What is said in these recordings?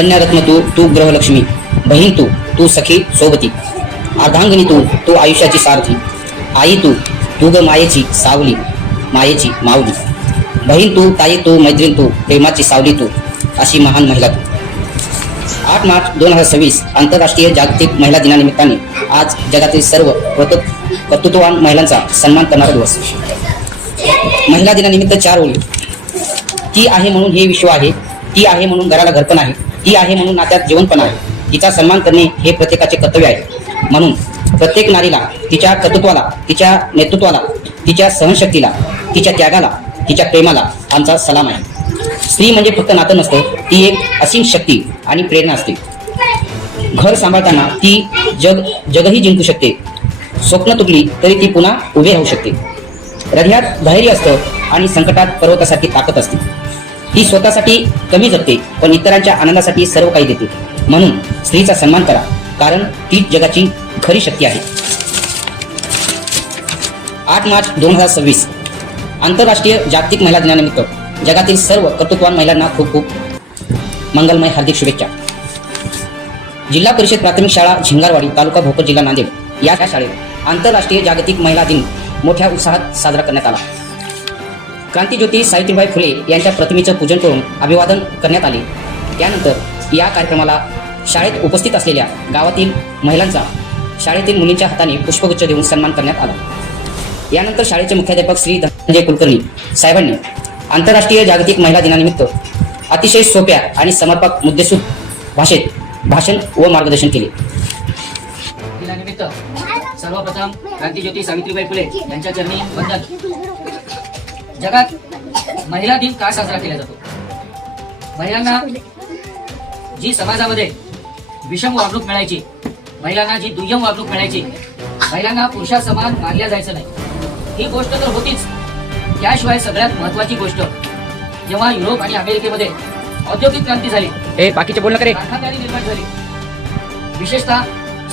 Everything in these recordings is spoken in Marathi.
कन्यारत्न तू ग्रहलक्ष्मी, बहीण तू सखी सोबती, अर्धांगिनी तू आयुष्याची सारथी, आई तू ग मायेची सावली, मायेची माऊली, बहीण ताई मैत्रीण प्रेमाची सावली अशी महान महिला 8 मार्च 2026 आंतरराष्ट्रीय जागतिक महिला दिनानिमित्ताने आज जगातील सर्व कर्तृत्ववान महिलांचा सन्मान करणारा दिवस. महिला दिनानिमित्त 4 ओळी. ती आहे म्हणून हे विश्व आहे, ती आहे म्हणून घराला घरपण आहे, ती आहे म्हणून नात्यात जीवनपण आहे. तिचा सन्मान करणे हे प्रत्येकाचे कर्तव्य आहे. म्हणून प्रत्येक नारीला तिच्या कर्तृत्वाला, तिच्या नेतृत्वाला, तिच्या सहनशक्तीला, तिच्या त्यागाला, तिच्या प्रेमाला आमचा सलाम आहे. स्त्री म्हणजे फक्त नातं नसतं, ती एक असीम शक्ती आणि प्रेरणा असते. घर सांभाळताना ती जगही जिंकू शकते. स्वप्न तुटली तरी ती पुन्हा उभे राहू शकते. हृदयात धैर्य असतं आणि संकटात पर्वतासारखी ताकद असते. ती स्वतःसाठी कमी जगते पण इतरांच्या आनंदासाठी सर्व काही देते. म्हणून स्त्रीचा सन्मान करा, कारण ती जगाची खरी शक्ती आहे. 8 मार्च 2026 आंतरराष्ट्रीय जागतिक महिला दिनानिमित्त जगातील सर्व कर्तृत्ववान महिलांना खूप खूप मंगलमय हार्दिक शुभेच्छा. जिल्हा परिषद प्राथमिक शाळा झिंगारवाडी, तालुका भोकर, जिल्हा नांदेड या शाळेत आंतरराष्ट्रीय जागतिक महिला दिन मोठ्या उत्साहात साजरा करण्यात आला. क्रांतीज्योती सावित्रीबाई फुले यांच्या प्रतिमेचं पूजन करून अभिवादन करण्यात आले. त्यानंतर या कार्यक्रमाला शाळेत उपस्थित असलेल्या गावातील महिलांचा शाळेतील मुलींच्या हाताने पुष्पगुच्छ देऊन सन्मान करण्यात आला. यानंतर शाळेचे मुख्याध्यापक श्री धनंजय कुलकर्णी साहेबांनी आंतरराष्ट्रीय जागतिक महिला दिनानिमित्त अतिशय सोप्या आणि समर्पक मुद्देसूद भाषेत भाषण व मार्गदर्शन केले. दिनानिमित्त सर्वप्रथम क्रांतीज्योती सावित्रीबाई फुले यांच्या चरणी वंदन. जगात महिला दिन का साजरा केला जातो? महिलांना जी समाजामध्ये विषम वागणूक मिळायची, महिलांना जी दुय्यम वागणूक मिळायची, महिलांना पुरुषासमान मानल्या जायचं नाही, ही गोष्ट तर होतीच. त्याशिवाय सगळ्यात महत्वाची गोष्ट, जेव्हा युरोप आणि अमेरिकेमध्ये औद्योगिक क्रांती झाली, बाकीचे बोलणं करे, कारखानदारी निर्माण झाली. विशेषतः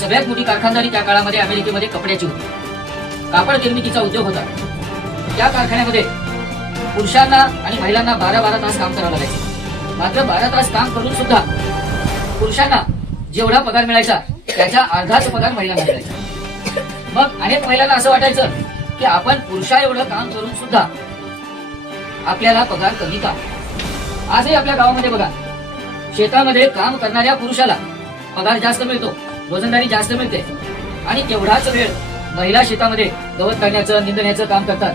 सगळ्यात मोठी कारखानदारी त्या काळामध्ये अमेरिकेमध्ये कपड्याची होती. कापड निर्मितीचा उद्योग होता. त्या कारखान्यामध्ये पुरुषांना आणि महिलांना 12-12 तास काम करावं लागायचं. मात्र 12 तास काम करून सुद्धा पुरुषांना जेवढा पगार मिळायचा त्याच्या अर्धाच पगार महिलांना मिळायचा. मग अनेक महिलांना असं वाटायचं की आपण पुरुषा एवढं काम करून सुद्धा आपल्याला पगार कमी का? आजही आपल्या गावामध्ये बघा, शेतामध्ये काम करणाऱ्या पुरुषाला पगार जास्त मिळतो, रोजंदारी जास्त मिळते आणि तेवढाच वेळ महिला शेतामध्ये गवत काढण्याचं, निंदण्याचं काम करतात.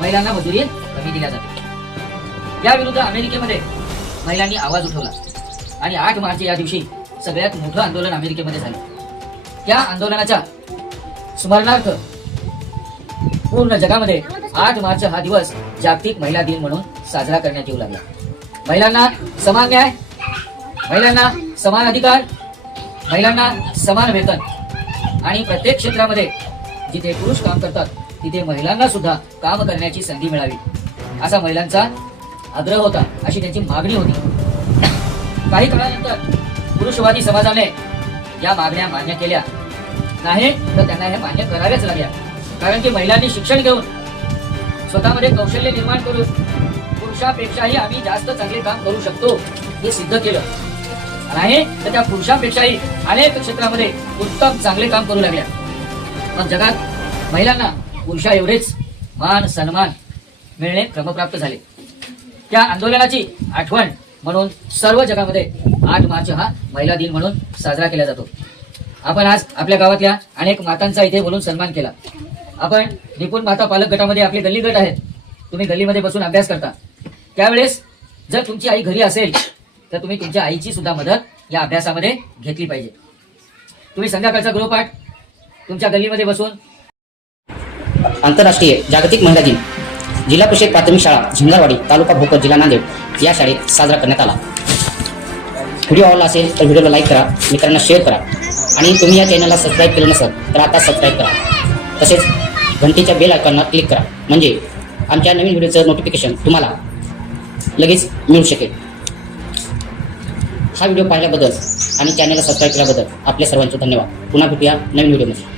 महिलांना मजुरी कमी दिल्या जाते. या विरुद्ध अमेरिकेमध्ये महिलांनी आवाज उठवला आणि 8 मार्च या दिवशी सगळ्यात मोठं आंदोलन अमेरिकेमध्ये झालं. त्या आंदोलनाच्या स्मरणार्थ पूर्ण जगामध्ये 8 मार्च हा दिवस जागतिक महिला दिन म्हणून साजरा करण्यात येऊ लागला. महिलांना समान न्याय, महिलांना समान अधिकार, महिलांना समान वेतन आणि प्रत्येक क्षेत्रामध्ये जिथे पुरुष काम करतात तिथे महिलांना सुद्धा काम करण्याची संधी मिळावी असा महिलांचा आग्रह होता, अशी त्यांची मागणी होती. काही काळानंतर पुरुषवादी समाजाने या मागण्या मान्य केल्या नाही, तर त्यांना हे मान्य कराव्याच लागल्या. कारण की महिलांनी शिक्षण घेऊन स्वतःमध्ये कौशल्य निर्माण करून पुरुषापेक्षाही आम्ही जास्त चांगले काम करू शकतो हे सिद्ध केलं नाही, तर त्या पुरुषांपेक्षाही अनेक क्षेत्रामध्ये उत्तम चांगले काम करू लागल्या. मग जगात महिलांना पुरुषा एवढेच मान सन्मान मिळणे क्रमप्राप्त झाले. त्या आंदोलनाची आठवण म्हणून सर्व जगामध्ये 8 मार्च हा महिला दिन म्हणून साजरा केला जातो. आपण आज आपल्या गावातल्या अनेक मातांचा इथे बोलून सन्मान केला. आपण निपुण माता पालक गटामध्ये आपले गल्ली गट आहेत. तुम्ही गल्लीमध्ये बसून अभ्यास करता. त्यावेळेस जर तुमची आई घरी असेल तर तुम्ही तुमच्या आईची सुद्धा मदत या अभ्यासामध्ये घेतली पाहिजे. तुम्ही संध्याकाळचा गृहपाठ तुमच्या गल्लीमध्ये बसून. आंतरराष्ट्रीय जागतिक महिला दिन जिल्हा परिषद प्राथमिक शाळा झिंगारवाडी, तालुका भोकर, जिल्हा नांदेड या शाळेत साजरा करण्यात आला. व्हिडिओ आवडला असेल तर व्हिडिओला लाईक करा, मित्रांना शेअर करा आणि तुम्ही या चॅनलला सबस्क्राईब केलं नसेल तर आता सबस्क्राईब करा. तसेच घंटेच्या बेल आयकॉनला क्लिक करा म्हणजे आमच्या नवीन व्हिडिओचं नोटिफिकेशन तुम्हाला लगेच मिळू शकेल. हा व्हिडिओ पाहिल्याबद्दल आणि चॅनलला सबस्क्राईब केल्याबद्दल आपल्या सर्वांचे धन्यवाद. पुन्हा भेटूया नवीन व्हिडिओमध्ये.